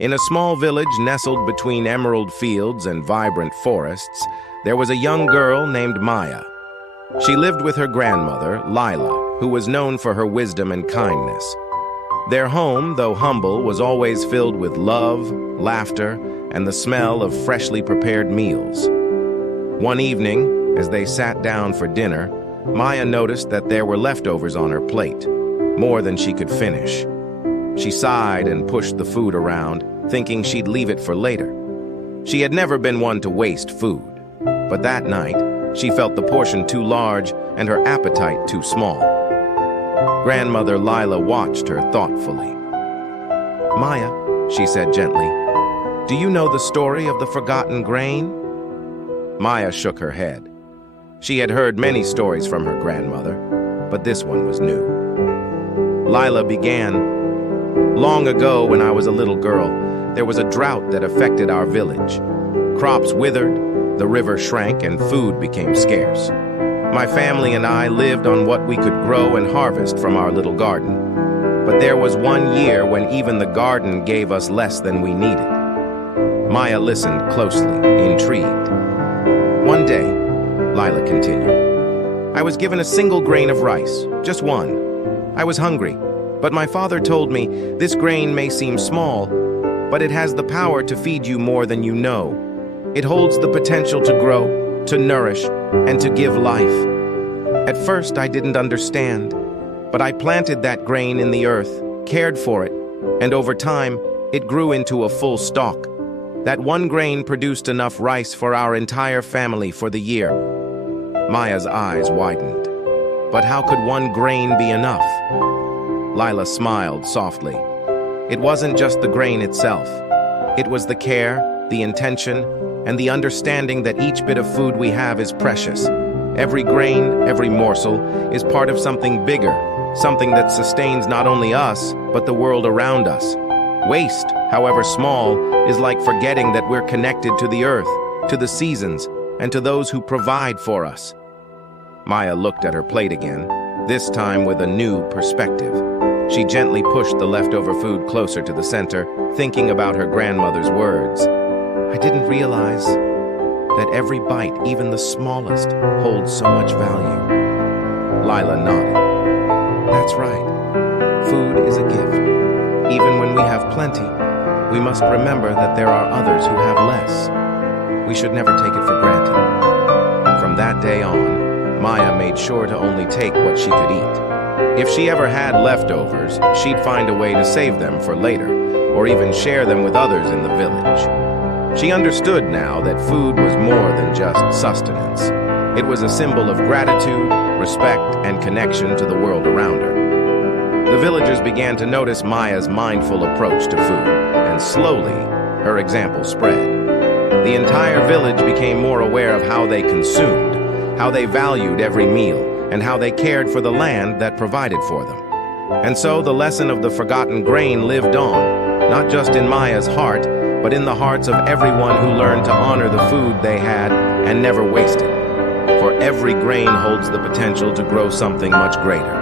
In a small village nestled between emerald fields and vibrant forests, there was a young girl named Maya. She lived with her grandmother, Lila, who was known for her wisdom and kindness. Their home, though humble, was always filled with love, laughter, and the smell of freshly prepared meals. One evening, as they sat down for dinner, Maya noticed that there were leftovers on her plate, more than she could finish. She sighed and pushed the food around, thinking she'd leave it for later. She had never been one to waste food, but that night, she felt the portion too large and her appetite too small. Grandmother Lila watched her thoughtfully. "Maya," she said gently, "do you know the story of the forgotten grain?" Maya shook her head. She had heard many stories from her grandmother, but this one was new. Lila began, "Long ago, when I was a little girl, there was a drought that affected our village. Crops withered, the river shrank, and food became scarce. My family and I lived on what we could grow and harvest from our little garden. But there was one year when even the garden gave us less than we needed." Maya listened closely, intrigued. "One day," Lila continued, "I was given a single grain of rice, just one. I was hungry, but my father told me, this grain may seem small, but it has the power to feed you more than you know. It holds the potential to grow, to nourish, and to give life. At first, I didn't understand, but I planted that grain in the earth, cared for it, and over time, it grew into a full stalk. That one grain produced enough rice for our entire family for the year." Maya's eyes widened. "But how could one grain be enough?" Lila smiled softly. "It wasn't just the grain itself. It was the care, the intention, and the understanding that each bit of food we have is precious. Every grain, every morsel, is part of something bigger, something that sustains not only us, but the world around us. Waste, however small, is like forgetting that we're connected to the earth, to the seasons, and to those who provide for us." Maya looked at her plate again, this time with a new perspective. She gently pushed the leftover food closer to the center, thinking about her grandmother's words. "I didn't realize that every bite, even the smallest, holds so much value." Lila nodded. "That's right. Food is a gift. Even when we have plenty, we must remember that there are others who have less. We should never take it for granted." From that day on, Maya made sure to only take what she could eat. If she ever had leftovers, she'd find a way to save them for later, or even share them with others in the village. She understood now that food was more than just sustenance. It was a symbol of gratitude, respect, and connection to the world around her. The villagers began to notice Maya's mindful approach to food, and slowly, her example spread. The entire village became more aware of how they consumed, how they valued every meal, and how they cared for the land that provided for them. And so the lesson of the forgotten grain lived on, not just in Maya's heart, but in the hearts of everyone who learned to honor the food they had and never wasted. For every grain holds the potential to grow something much greater.